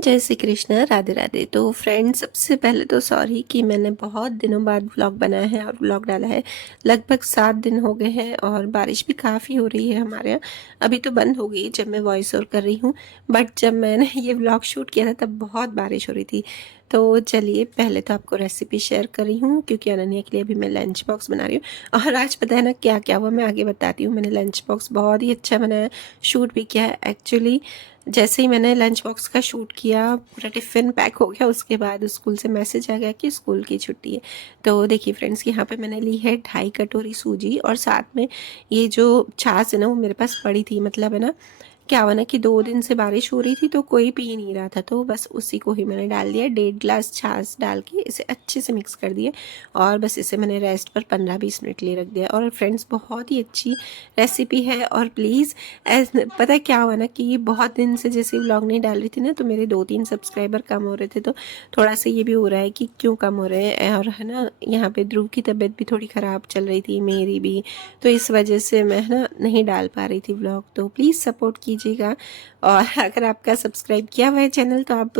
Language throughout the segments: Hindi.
जय श्री कृष्ण, राधे राधे। तो फ्रेंड्स, सबसे पहले तो सॉरी कि मैंने बहुत दिनों बाद व्लॉग बनाया है और व्लॉग डाला है। लगभग 7 दिन हो गए हैं और बारिश भी काफ़ी हो रही है हमारे यहाँ। अभी तो बंद हो गई जब मैं वॉइस ओवर कर रही हूँ, बट जब मैंने ये व्लॉग शूट किया था तब बहुत बारिश हो रही थी। तो चलिए, पहले तो आपको रेसिपी शेयर कर रही हूँ क्योंकि अनन्या के लिए अभी मैं लंच बॉक्स बना रही हूँ। और आज पता है ना क्या क्या हुआ, मैं आगे बताती हूँ। मैंने लंच बॉक्स बहुत ही अच्छा बनाया, शूट भी किया है। एक्चुअली जैसे ही मैंने लंच बॉक्स का शूट किया, पूरा टिफ़िन पैक हो गया, उसके बाद स्कूल से मैसेज आ गया कि स्कूल की छुट्टी है। तो देखिए फ्रेंड्स, यहाँ पे मैंने ली है 2.5 कटोरी सूजी और साथ में ये जो छाछ है ना वो मेरे पास पड़ी थी। मतलब है ना, क्या हुआ ना कि 2 दिन से बारिश हो रही थी तो कोई पी नहीं रहा था, तो बस उसी को ही मैंने डाल दिया। 1.5 ग्लास छाछ डाल के इसे अच्छे से मिक्स कर दिया और बस इसे मैंने रेस्ट पर 15-20 मिनट के लिए रख दिया। और फ्रेंड्स, बहुत ही अच्छी रेसिपी है। और प्लीज़, पता है क्या हुआ ना कि ये बहुत दिन से जैसे व्लॉग नहीं डाल रही थी ना, तो मेरे 2-3 सब्सक्राइबर कम हो रहे थे। तो थोड़ा सा ये भी हो रहा है कि क्यों कम हो रहे हैं। और है ना, यहाँ पे ध्रुव की तबीयत भी थोड़ी ख़राब चल रही थी, मेरी भी, तो इस वजह से मैं है ना नहीं डाल पा रही थी व्लॉग। तो प्लीज़ सपोर्ट कीजिएगा। और अगर आपका सब्सक्राइब किया हुआ है चैनल तो आप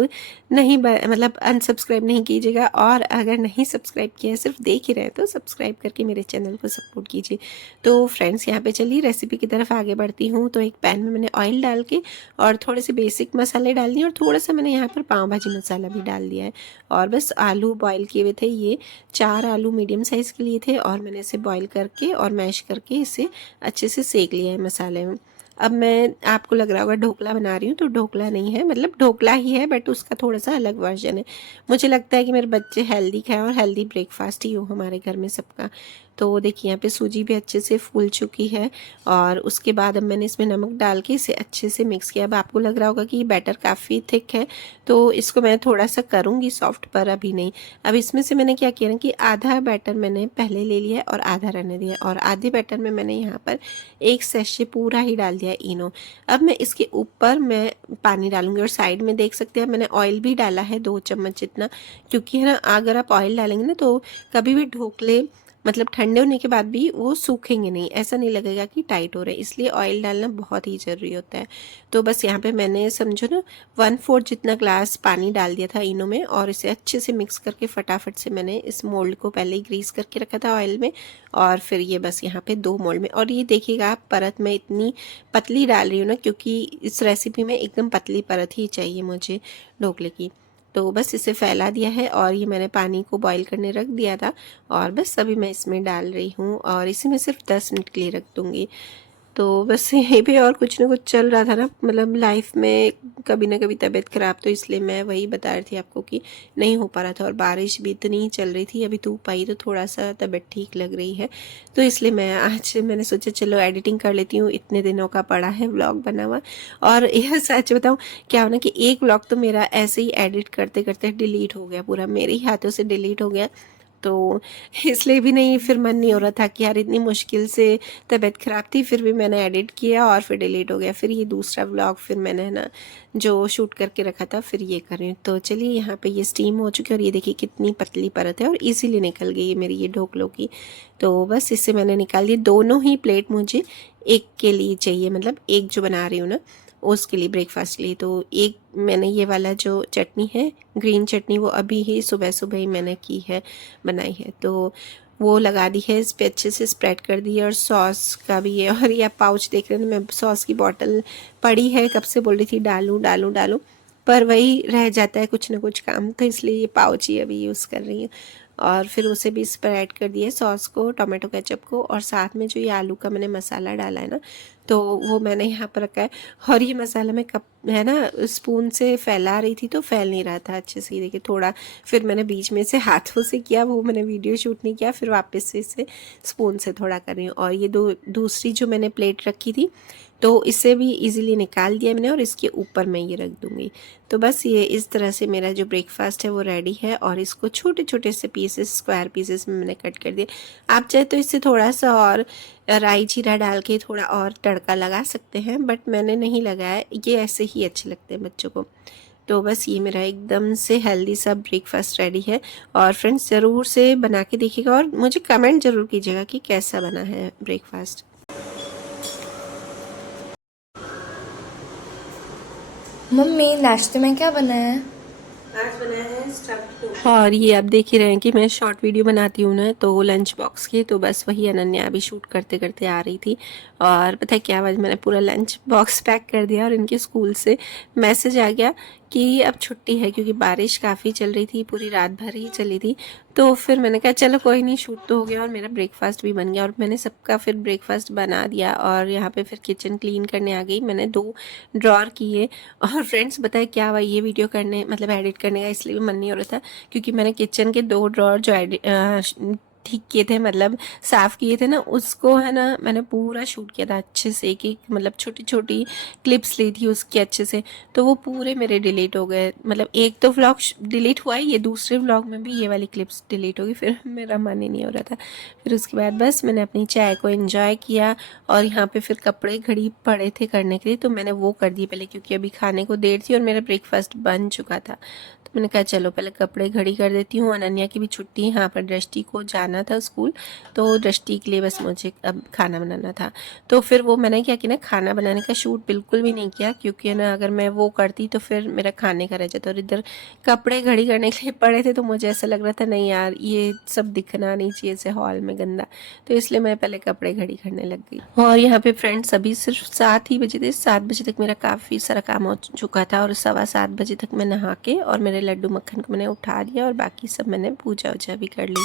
नहीं मतलब अनसब्सक्राइब नहीं कीजिएगा। और अगर नहीं सब्सक्राइब किया है, सिर्फ देख ही रहे हैं, तो सब्सक्राइब करके मेरे चैनल को सपोर्ट कीजिए। तो फ्रेंड्स, यहाँ पे चलिए रेसिपी की तरफ आगे बढ़ती हूँ। तो एक पैन में मैंने ऑयल डाल के और थोड़े से बेसिक मसाले डाल दिए और थोड़ा सा मैंने यहाँ पर पाव भाजी मसाला भी डाल दिया है। और बस आलू बॉईल किए हुए थे, ये 4 आलू मीडियम साइज़ के लिए थे और मैंने इसे बॉईल करके और मैश करके इसे अच्छे से सेक लिया है मसाले में। अब मैं, आपको लग रहा होगा ढोकला बना रही हूँ, तो ढोकला नहीं है, मतलब ढोकला ही है बट उसका थोड़ा सा अलग वर्जन है। मुझे लगता है कि मेरे बच्चे हेल्दी खाएं और हेल्दी ब्रेकफास्ट ही हो हमारे घर में सबका। तो देखिए, यहाँ पे सूजी भी अच्छे से फूल चुकी है और उसके बाद अब मैंने इसमें नमक डाल के इसे अच्छे से मिक्स किया। अब आपको लग रहा होगा कि ये बैटर काफ़ी थिक है, तो इसको मैं थोड़ा सा करूँगी सॉफ्ट, पर अभी नहीं। अब इसमें से मैंने क्या किया ना कि आधा बैटर मैंने पहले ले लिया और आधा रहने दिया, और आधे बैटर में मैंने यहाँ पर 1 सैशे पूरा ही डाल दिया इनो। अब मैं इसके ऊपर मैं पानी डालूंगी और साइड में देख सकते हैं मैंने ऑयल भी डाला है 2 चम्मच जितना, क्योंकि है ना, अगर आप ऑयल डालेंगे ना तो कभी भी ढोकले मतलब ठंडे होने के बाद भी वो सूखेंगे नहीं, ऐसा नहीं लगेगा कि टाइट हो रहे हैं, इसलिए ऑयल डालना बहुत ही ज़रूरी होता है। तो बस यहाँ पे मैंने समझो ना 1/4 जितना ग्लास पानी डाल दिया था इनो में और इसे अच्छे से मिक्स करके फटाफट से मैंने इस मोल्ड को पहले ही ग्रीस करके रखा था ऑयल में। और फिर ये बस यहाँ पे 2 मोल्ड में, और ये देखिएगा आप, परत मैं इतनी पतली डाल रही हूँ ना क्योंकि इस रेसिपी में एकदम पतली परत ही चाहिए मुझे ढोकले की। तो बस इसे फैला दिया है और ये मैंने पानी को बॉईल करने रख दिया था और बस अभी मैं इसमें डाल रही हूँ और इसे मैं सिर्फ 10 मिनट के लिए रख दूँगी। तो बस यहीं पे और कुछ ना कुछ चल रहा था ना, मतलब लाइफ में कभी ना कभी तबीयत ख़राब, तो इसलिए मैं वही बता रही थी आपको कि नहीं हो पा रहा था और बारिश भी इतनी चल रही थी। अभी धूप आई तो थोड़ा सा तबीयत ठीक लग रही है, तो इसलिए मैंने सोचा चलो एडिटिंग कर लेती हूँ, इतने दिनों का पड़ा है व्लॉग बना हुआ। और यह सच बताऊँ, क्या हो ना कि एक व्लॉग तो मेरा ऐसे ही एडिट करते करते डिलीट हो गया, पूरा मेरे ही हाथों से डिलीट हो गया। तो इसलिए भी नहीं, फिर मन नहीं हो रहा था कि यार इतनी मुश्किल से, तबीयत ख़राब थी फिर भी मैंने एडिट किया और फिर डिलीट हो गया। फिर ये दूसरा व्लॉग फिर मैंने है ना जो शूट करके रखा था फिर ये कर रही हूँ। तो चलिए, यहाँ पे ये स्टीम हो चुकी है और ये देखिए कितनी पतली परत है और इजीली निकल गई है मेरी ये ढोकलों की। तो बस इससे मैंने निकाल दी। दोनों ही प्लेट मुझे एक के लिए चाहिए, मतलब एक जो बना रही हूँ ना उसके लिए, ब्रेकफास्ट के लिए। तो एक मैंने ये वाला जो चटनी है, ग्रीन चटनी, वो अभी ही सुबह सुबह ही मैंने की है, बनाई है, तो वो लगा दी है, इस पर अच्छे से स्प्रेड कर दी है। और सॉस का भी है, और ये आप पाउच देख रहे हैं, मैं सॉस की बॉटल पड़ी है, कब से बोल रही थी डालूं डालूं डालूं, पर वही रह जाता है कुछ ना कुछ काम, तो इसलिए ये पाउच ही अभी यूज़ कर रही हूँ। और फिर उसे भी स्प्रेड कर दिया सॉस को, टोमेटो केचप को, और साथ में जो ये आलू का मैंने मसाला डाला है ना, तो वो मैंने यहाँ पर रखा है। और ये मसाला मैं कप है ना स्पून से फैला रही थी तो फैल नहीं रहा था अच्छे से, देखिए थोड़ा, फिर मैंने बीच में से हाथों से किया, वो मैंने वीडियो शूट नहीं किया, फिर वापस से इसे स्पून से थोड़ा कर रही हूँ। और ये दूसरी जो मैंने प्लेट रखी थी, तो इसे भी इजीली निकाल दिया मैंने और इसके ऊपर मैं ये रख दूँगी। तो बस ये इस तरह से मेरा जो ब्रेकफास्ट है वो रेडी है और इसको छोटे छोटे से पीसेस, स्क्वायर पीसेस में मैंने कट कर दिया। आप चाहे तो इससे थोड़ा सा और राई जीरा डाल के थोड़ा और तड़का लगा सकते हैं, बट मैंने नहीं लगाया, ये ऐसे ही अच्छे लगते हैं बच्चों को। तो बस ये मेरा एकदम से हेल्दी सा ब्रेकफास्ट रेडी है। और फ्रेंड्स, ज़रूर से बना के देखिएगा और मुझे कमेंट ज़रूर कीजिएगा कि कैसा बना है ब्रेकफास्ट। मम्मी नाश्ते में क्या बना है? आज बनाया है स्टफ्ड। और ये आप देख ही रहे हैं कि मैं शॉर्ट वीडियो बनाती हूँ ना, तो लंच बॉक्स की, तो बस वही अनन्या अभी शूट करते करते आ रही थी। और पता है क्या, आज मैंने पूरा लंच बॉक्स पैक कर दिया और इनके स्कूल से मैसेज आ गया कि अब छुट्टी है, क्योंकि बारिश काफ़ी चल रही थी, पूरी रात भर ही चली थी। तो फिर मैंने कहा चलो कोई नहीं, शूट तो हो गया और मेरा ब्रेकफास्ट भी बन गया। और मैंने सबका फिर ब्रेकफास्ट बना दिया और यहाँ पे फिर किचन क्लीन करने आ गई। मैंने 2 ड्रॉर किए। और फ्रेंड्स बताए क्या हुआ, ये वीडियो करने मतलब एडिट करने का इसलिए भी मन नहीं हो रहा था, क्योंकि मैंने किचन के 2 ड्रॉर जो ठीक किए थे, मतलब साफ़ किए थे ना, उसको है ना मैंने पूरा शूट किया था अच्छे से। एक मतलब छोटी छोटी क्लिप्स ली थी उसकी अच्छे से, तो वो पूरे मेरे डिलीट हो गए। मतलब एक तो व्लॉग डिलीट हुआ ही, ये दूसरे व्लॉग में भी ये वाली क्लिप्स डिलीट हो गई। फिर मेरा मन ही नहीं हो रहा था। फिर उसके बाद बस मैंने अपनी चाय को एंजॉय किया। और यहाँ पे फिर कपड़े घड़ी पड़े थे करने के लिए, तो मैंने वो कर दिए पहले, क्योंकि अभी खाने को देर थी और मेरा ब्रेकफास्ट बन चुका था। तो मैंने कहा चलो पहले कपड़े घड़ी कर देती हूँ। अनन्या की भी छुट्टी, यहाँ पर दृष्टि को जाना था स्कूल, तो दृष्टि के लिए बस मुझे अब खाना बनाना था। तो फिर वो मैंने क्या कि ना, खाना बनाने का शूट बिल्कुल भी नहीं किया, क्योंकि ना अगर मैं वो करती तो फिर मेरा खाने का रह जाता। और इधर कपड़े घड़ी करने के लिए पड़े थे, तो मुझे ऐसा लग रहा था नहीं यार, ये सब दिखना नहीं चाहिए ऐसे हॉल में गंदा। तो इसलिए मैं पहले कपड़े घड़ी करने लग गई। और यहाँ पे फ्रेंड्स अभी सिर्फ 7 ही बजे थे। 7 बजे तक मेरा काफ़ी सारा काम हो चुका था और 7:15 बजे तक मैं नहा के और मेरे लड्डू मक्खन को मैंने उठा दिया और बाकी सब मैंने पूजा वूजा भी कर ली।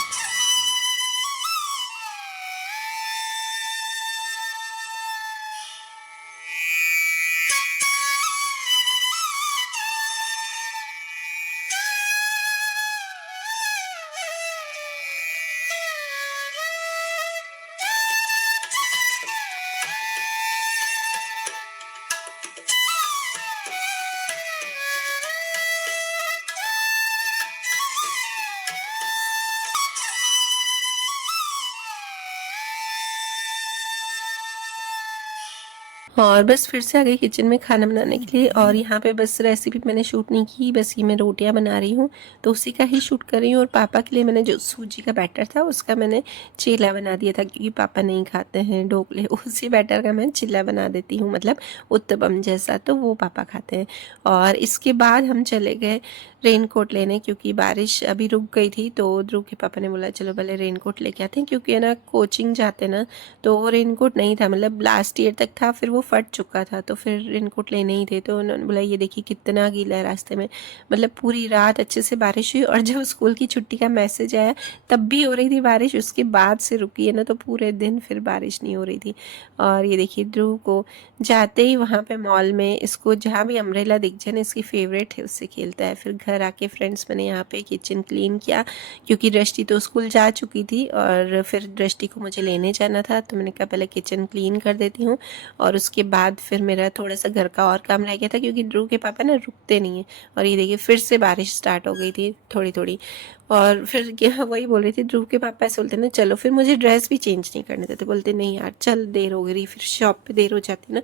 और बस फिर से आ गई किचन में खाना बनाने के लिए। और यहाँ पे बस रेसिपी मैंने शूट नहीं की, बस ये मैं रोटियां बना रही हूँ, तो उसी का ही शूट कर रही हूँ। और पापा के लिए मैंने जो सूजी का बैटर था उसका मैंने चीला बना दिया था, क्योंकि पापा नहीं खाते हैं ढोकले। उसी बैटर का मैं चिल्ला बना देती हूँ, मतलब उत्तपम जैसा, तो वो पापा खाते हैं। और इसके बाद हम चले गए रेनकोट लेने, क्योंकि बारिश अभी रुक गई थी। तो ध्रुव के पापा ने बोला चलो पहले रेनकोट लेके आते हैं, क्योंकि है ना कोचिंग जाते ना, तो वो रेनकोट नहीं था, मतलब लास्ट ईयर तक था, फिर वो फट चुका था, तो फिर रेनकोट लेने ही थे। तो उन्होंने बोला ये देखिए कितना गीला है रास्ते में, मतलब पूरी रात अच्छे से बारिश हुई। और जब स्कूल की छुट्टी का मैसेज आया तब भी हो रही थी बारिश, उसके बाद से रुकी है ना, तो पूरे दिन फिर बारिश नहीं हो रही थी। और ये देखिए ध्रुव को जाते ही वहाँ पे मॉल में, इसको जहाँ भी अम्ब्रेला दिख जाए ना, इसकी फेवरेट है, उससे खेलता है। फिर घर आके फ्रेंड्स मैंने यहाँ पे किचन क्लीन किया, क्योंकि दृष्टि तो स्कूल जा चुकी थी और फिर दृष्टि को मुझे लेने जाना था। तो मैंने कहा पहले किचन क्लीन कर देती हूँ और उसके बाद फिर मेरा थोड़ा सा घर का और काम रह गया था, क्योंकि ध्रुव के पापा ना रुकते नहीं हैं। और ये देखिए फिर से बारिश स्टार्ट हो गई थी थोड़ी थोड़ी। और फिर क्या वही बोल रही थी, ध्रुव के पापा ऐसे बोलते ना चलो, फिर मुझे ड्रेस भी चेंज नहीं करने देते, बोलते नहीं यार चल देर हो गई, फिर शॉप पे देर हो जाती ना।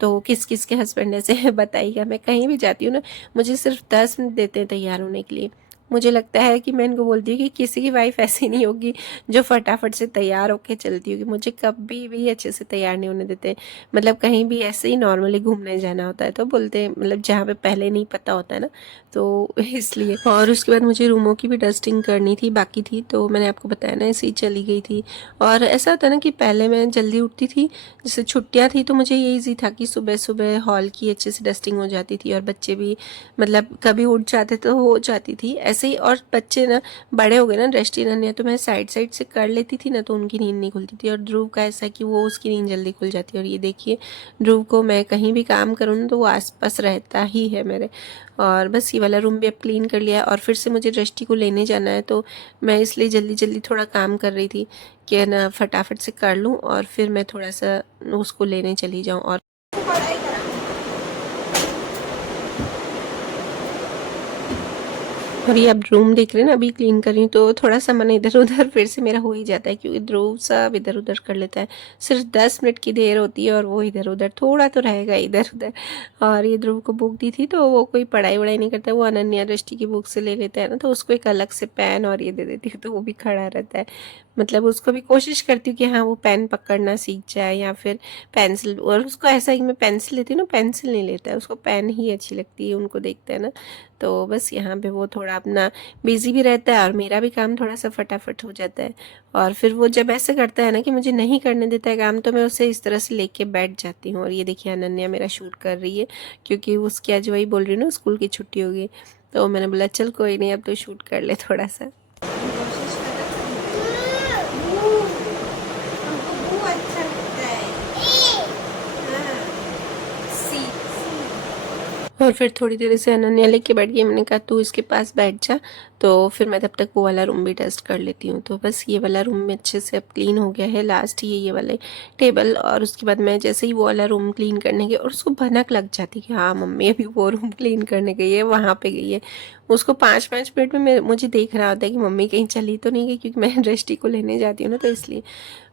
तो किस किस के हस्बैंड ऐसे बताइएगा, मैं कहीं भी जाती हूँ ना, मुझे सिर्फ 10 मिनट देते हैं तैयार होने के लिए। मुझे लगता है कि मैं इनको बोलती हूँ कि किसी की वाइफ ऐसी नहीं होगी जो फटाफट से तैयार होके चलती होगी। मुझे कभी भी अच्छे से तैयार नहीं होने देते। मतलब कहीं भी ऐसे ही नॉर्मली घूमने जाना होता है तो बोलते हैं, मतलब जहाँ पे पहले नहीं पता होता है ना, तो इसलिए। और उसके बाद मुझे रूमों की भी डस्टिंग करनी थी, बाकी थी, तो मैंने आपको बताया ना ऐसे ही चली गई थी। और ऐसा होता है ना कि पहले मैं जल्दी उठती थी, जैसे छुट्टियाँ थी तो मुझे ये ईजी था कि सुबह सुबह हॉल की अच्छे से डस्टिंग हो जाती थी और बच्चे भी मतलब कभी उठ जाते तो हो जाती थी ऐसे ही। और बच्चे ना बड़े हो गए ना, दृष्टि नन्ही है, तो मैं साइड साइड से कर लेती थी ना, तो उनकी नींद नहीं खुलती थी। और ध्रुव का ऐसा कि वो उसकी नींद जल्दी खुल जाती है। और ये देखिए ध्रुव को मैं कहीं भी काम करूँ ना तो वो आसपास रहता ही है मेरे। और बस ये वाला रूम भी अब क्लीन कर लिया है और फिर से मुझे दृष्टि को लेने जाना है, तो मैं इसलिए जल्दी जल्दी थोड़ा काम कर रही थी कि ना फटाफट से कर लूँ और फिर मैं थोड़ा सा उसको लेने चली जाऊँ। और और ये आप रूम देख रहे हैं ना, अभी क्लीन कर रही हूँ तो थोड़ा सा मन इधर उधर फिर से मेरा हो ही जाता है, क्योंकि ध्रुव सब इधर उधर कर लेता है। सिर्फ 10 मिनट की देर होती है और वो इधर उधर थोड़ा तो रहेगा इधर उधर। और ये ध्रुव को बुक दी थी तो वो कोई पढ़ाई वढ़ाई नहीं करता, वो अनन्या दृष्टि की बुक से ले लेता है ना, तो उसको एक अलग से पेन और ये दे देती हूँ तो वो भी खड़ा रहता है। मतलब उसको भी कोशिश करती हूँ कि हाँ वो पेन पकड़ना सीख जाए या फिर पेंसिल। और उसको ऐसा ही मैं पेंसिल लेती हूँ ना, पेंसिल नहीं लेता है, उसको पेन ही अच्छी लगती है, उनको देखता है ना। तो बस यहाँ पे वो थोड़ा अपना बिज़ी भी रहता है और मेरा भी काम थोड़ा सा फटाफट हो जाता है। और फिर वो जब ऐसे करता है ना कि मुझे नहीं करने देता है काम, तो मैं उसे इस तरह से लेके बैठ जाती हूँ। और ये देखिए अनन्या मेरा शूट कर रही है, क्योंकि उसकी आज वही बोल रही हूँ ना, स्कूल की छुट्टी होगी। तो मैंने बोला चल कोई नहीं, अब तो शूट कर ले थोड़ा सा। और फिर थोड़ी देर से अनन्या लेके बैठ गई, मैंने कहा तू इसके पास बैठ जा। तो फिर मैं तब तक वो वाला रूम भी डस्ट कर लेती हूँ। तो बस ये वाला रूम में अच्छे से अब क्लीन हो गया है, लास्ट ये वाले टेबल। और उसके बाद मैं जैसे ही वो वाला रूम क्लीन करने गई, और उसको भनक लग जाती कि हाँ मम्मी अभी वो रूम क्लीन करने गई है, वहाँ पे गई है। उसको 5-5 मिनट में मुझे देख रहा होता है कि मम्मी कहीं चली तो नहीं गई, क्योंकि मैं दृष्टि को लेने जाती हूँ ना, तो इसलिए।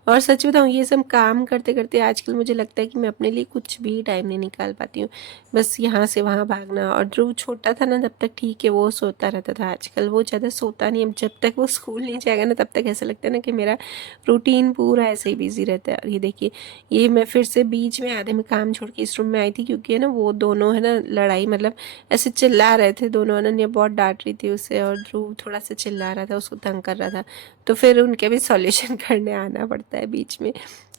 और सच बताऊँ ये सब काम करते करते आजकल मुझे लगता है कि मैं अपने लिए कुछ भी टाइम नहीं निकाल पाती हूँ। बस यहाँ से वहाँ भागना। और ध्रुव छोटा था ना तब तक ठीक है, वो सोता रहता था, आजकल वो ज़्यादा सोता नहीं। अब जब तक वो स्कूल नहीं जाएगा ना, तब तक ऐसा लगता है ना कि मेरा रूटीन पूरा ऐसे ही बिजी रहता है। और ये देखिए, ये मैं फिर से बीच में आधे में काम छोड़ के इस रूम में आई थी, क्योंकि है ना वो दोनों है ना लड़ाई, मतलब ऐसे चिल्ला रहे थे दोनों। अनन्या बहुत डांट रही थी उसे और ध्रुव थोड़ा सा चिल्ला रहा था, उसको तंग कर रहा था। तो फिर उनके भी सॉल्यूशन करने आना पड़ता है बीच में।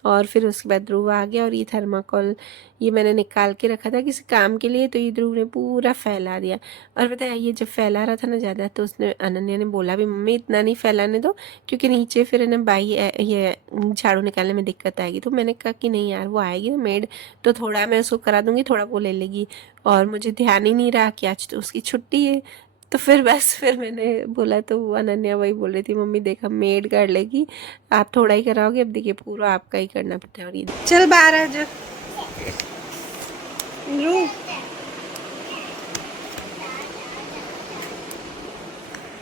और फिर उसके बाद ध्रुव आ गया, और ये थर्माकोल ये मैंने निकाल के रखा था किसी काम के लिए, तो ये ध्रुव ने पूरा फैला दिया। और बताया ये जब फैला रहा था ना ज़्यादा, तो उसने अनन्या ने बोला भी मम्मी इतना नहीं फैलाने दो, क्योंकि नीचे फिर है ना बाई ये झाड़ू निकालने में दिक्कत आएगी। तो मैंने कहा कि नहीं यार, वो आएगी ना मेड, तो थोड़ा मैं उसको करा दूंगी, थोड़ा वो ले लेगी। और मुझे ध्यान ही नहीं रहा कि आज तो उसकी छुट्टी है। तो फिर बस फिर मैंने बोला, तो वो अनन्या वही बोल रही थी मम्मी देखा मेड कर लेगी, आप थोड़ा ही कराओगे, अब देखिए पूरा आपका ही करना पड़ता है। और ये चल बाहर आ जा ध्रुव।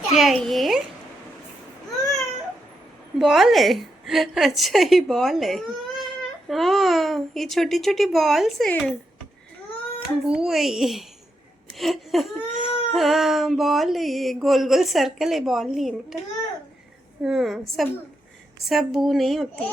क्या है ये? बॉल है? अच्छा ये बॉल है। हाँ ये छोटी छोटी बॉल्स है, वो है ये। हाँ बॉल है ये, गोल गोल सर्कल है, बॉल नहीं है बेटा। हाँ सब सब बू नहीं होती।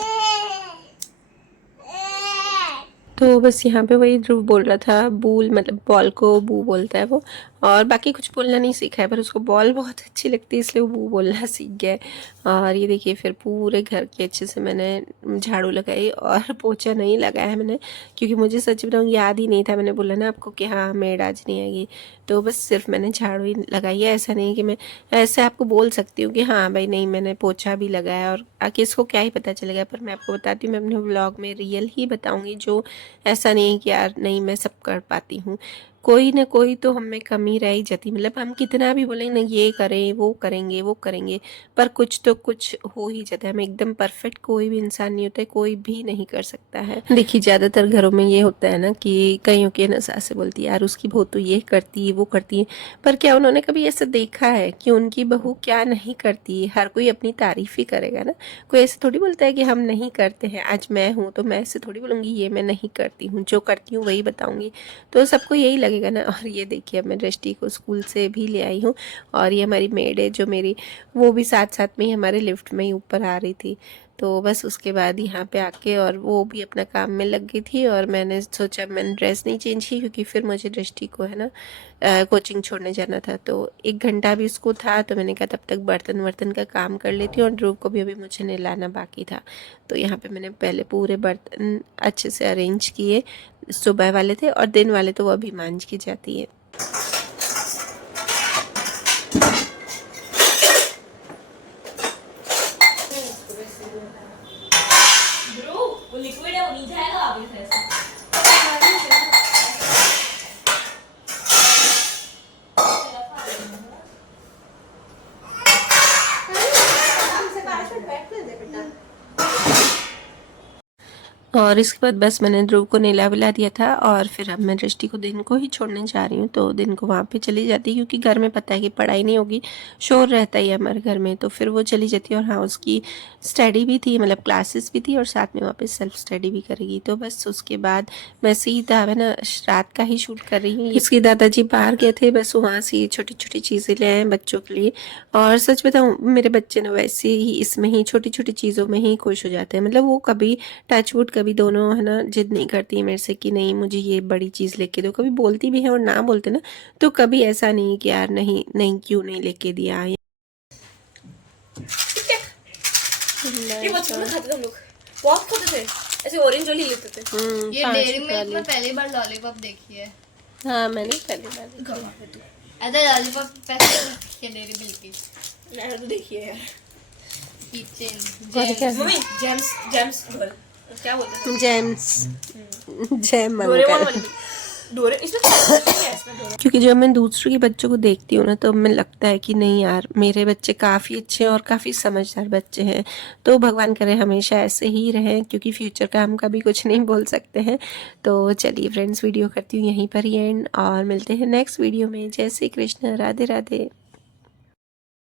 तो बस यहाँ पे वही ध्रुव बोल रहा था, बूल मतलब बॉल को बू बोलता है वो। और बाकी कुछ बोलना नहीं सीखा है, पर उसको बॉल बहुत अच्छी लगती है, इसलिए वो बू बोलना सीख गया है। और ये देखिए फिर पूरे घर के अच्छे से मैंने झाड़ू लगाई, और पोछा नहीं लगाया है मैंने, क्योंकि मुझे सच बताऊँ याद ही नहीं था। मैंने बोला ना आपको कि हाँ मेड आज नहीं आएगी, तो बस सिर्फ मैंने झाड़ू ही लगाई है। ऐसा नहीं कि मैं ऐसे आपको बोल सकती हूँ कि हाँ भाई नहीं मैंने पोछा भी लगाया, और आगे इसको क्या ही पता चलेगा। पर मैं आपको बताती हूँ, मैं अपने व्लॉग में रियल ही बताऊँगी, जो ऐसा नहीं है कि यार नहीं मैं सब कर पाती हूँ। कोई ना कोई तो हम में कमी रह ही जाती, मतलब हम कितना भी बोलेंगे ना ये करें वो करेंगे वो करेंगे, पर कुछ तो कुछ हो ही जाता है। हम एकदम परफेक्ट कोई भी इंसान नहीं होता है, कोई भी नहीं कर सकता है। देखिए ज़्यादातर घरों में ये होता है ना कि कईयों की ना सास से बोलती है यार उसकी बहू तो ये करती है वो करती है, पर क्या उन्होंने कभी ऐसा देखा है कि उनकी बहू क्या नहीं करती है? हर कोई अपनी तारीफ ही करेगा ना, कोई ऐसे थोड़ी बोलता है कि हम नहीं करते हैं। आज मैं हूँ तो मैं ऐसे थोड़ी बोलूँगी ये मैं नहीं करती हूँ, जो करती हूँ वही बताऊँगी, तो सबको यही लगेगा ना। और ये देखिए अब मैं दृष्टि को स्कूल से भी ले आई हूँ, और ये हमारी मेड है जो मेरी, वो भी साथ साथ में ही हमारे लिफ्ट में ही ऊपर आ रही थी। तो बस उसके बाद यहाँ पे आके और वो भी अपना काम में लग गई थी, और मैंने सोचा मैंने ड्रेस नहीं चेंज की, क्योंकि फिर मुझे दृष्टि को है ना कोचिंग छोड़ने जाना था। तो 1 घंटा भी उसको था, तो मैंने कहा तब तक बर्तन वर्तन का काम कर लेती हूँ, और ध्रुव को भी अभी मुझे नहलाना बाकी था। तो यहाँ पे मैंने पहले पूरे बर्तन अच्छे से अरेंज किए, सुबह वाले थे और दिन वाले तो वो अभी मांझ की जाती है। और इसके बाद बस मैंने ध्रुव को नेला विला दिया था और फिर अब मैं दृष्टि को दिन को ही छोड़ने जा रही हूँ। तो दिन को वहाँ पे चली जाती क्योंकि घर में पता है कि पढ़ाई नहीं होगी, शोर रहता ही है हमारे घर में, तो फिर वो चली जाती है। और हाँ, उसकी स्टडी भी थी, मतलब क्लासेस भी थी और साथ में वहाँ पे सेल्फ स्टडी भी करेगी। तो बस उसके बाद मैं सीधा है ना रात का ही शूट कर रही हूँ। इसके दादाजी बाहर गए थे, बस वहाँ से छोटी छोटी चीज़ें ले आए बच्चों के लिए। और सच बताऊँ, मेरे बच्चे ना वैसे ही इसमें ही छोटी छोटी चीज़ों में ही खुश हो जाते हैं। मतलब वो कभी टचवुड कभी दोनों है ना जिद नहीं करती मेरे से कि नहीं मुझे ये बड़ी चीज़ लेके दो। कभी बोलती भी है और ना बोलते ना तो कभी ऐसा नहीं कि यार नहीं नहीं क्यों नहीं लेके दिया। ये बचपन में खाते थे हम लोग, बहुत खाते थे, ऐसे ऑरेंज वाली लेते थे। ये डेयरी मिल्क में पहली बार लॉलीपॉप देखी है। हाँ, मैंने पहली बार देखा। अरे लॉलीपॉप पैसे डेयरी मिल्क की मैंने तो देखी है यार। Kitchen mummy James James door क्या बोलते हैं, जेम्स जैम डोरेमोन मंगल। वाली डोरे, इसमें तो है इसमें डोरे। क्योंकि जब मैं दूसरों के बच्चों को देखती हूँ ना तो हमें लगता है कि नहीं यार मेरे बच्चे काफ़ी अच्छे हैं और काफ़ी समझदार बच्चे हैं। तो भगवान करे हमेशा ऐसे ही रहें, क्योंकि फ्यूचर का हम कभी कुछ नहीं बोल सकते हैं। तो चलिए फ्रेंड्स, वीडियो करती हूँ यहीं पर ही एंड, और मिलते हैं नेक्स्ट वीडियो में। जय श्री कृष्ण, राधे राधे।